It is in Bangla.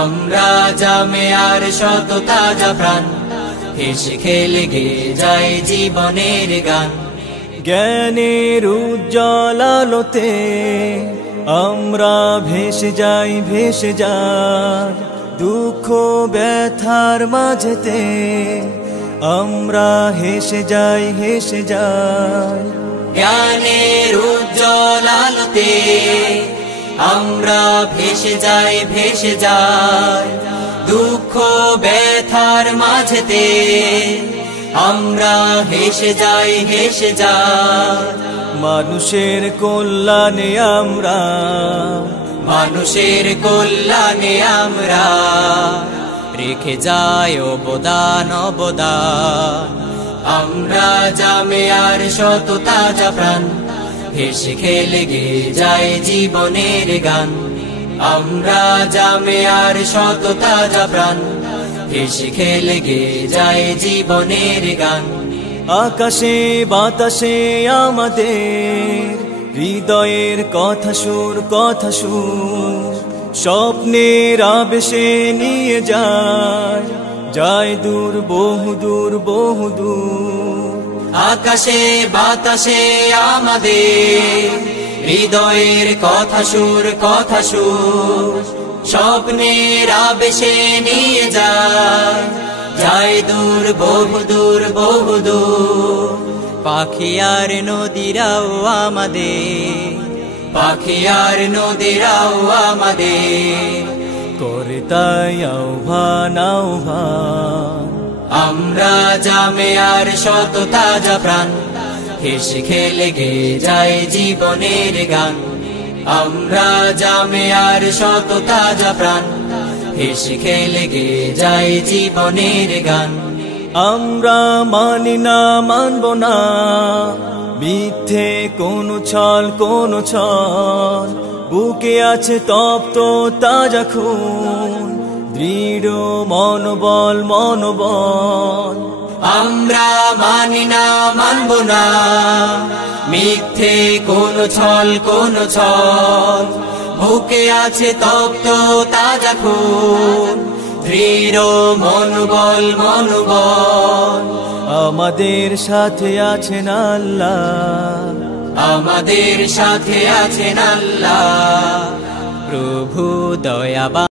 আমরা জামিয়ার শত তাজা প্রাণ, হেসে খেলে গেয়ে যায় জীবনের গান। জ্ঞানের উজ্জ্বল আলোতে আমরা ভেসে যাই, ভেসে যাই দুঃখ ব্যথার মাঝেতে, আমরা হেসে যাই, হেসে যাই। জ্ঞানের উজ্জ্বল আলোতে আমরা ভেসে যাই, ভেসে যাই দুঃখ ব্যথার মাঝেতে, আমরা হেসে যাই, হেসে যাই। মানুষের কল্যাণে আমরা, মানুষের কল্যাণে আমরা রেখে যাই অবদান, অবদান। আমরা জামিয়ার শত তাজা প্রাণ, হেসে খেলে গেয়ে যায় জীবনের গান। আমরা জামিয়ার শত তাজা প্রাণ, হেসে খেলে গেয়ে যায় জীবনের গান। আকাশে বাতাসে আমাদের হৃদয়ের কথা সুর, কথা সুর স্বপ্নের আবেশে নিয়ে যায়, যায় দূর, বহুদূর, বহুদূর। আকাশে বাতাসে আমাদের হৃদয়ের কথা সুর, কথা সুর স্বপ্নের আবেশে নিয়ে যায়, যায় দূর, বহুদূর, বহুদূর। পাখি আর নদীরাও আমাদের, পাখি আর নদীরাও আমাদের করে তাই আহ্বান, আহ্বান। আমরা জামিয়ার শত তাজা প্রাণ, হেসে খেলে গেয়ে যায় জীবনের গান। আমরা জামিয়ার শত তাজা প্রাণ, হেসে খেলে গেয়ে যায় জীবনের গান। আমরা মানি না, মানব না মিথ্যে কোনো ছল, কোনো ছল। বুকে আছে তপ্ত তাজা খুন, দৃঢ় মনোবল, মনোবল। আমরা মানি না, মানব না মিথ্যে কোনো ছল, কোনো ছল। বুকে আছে তপ্ত তাজা খুন, দৃঢ় মনোবল, মনোবল। আমাদের সাথে আছেন আল্লাহ, আমাদের সাথে আছেন আল্লাহ, প্রভু দয়াবান।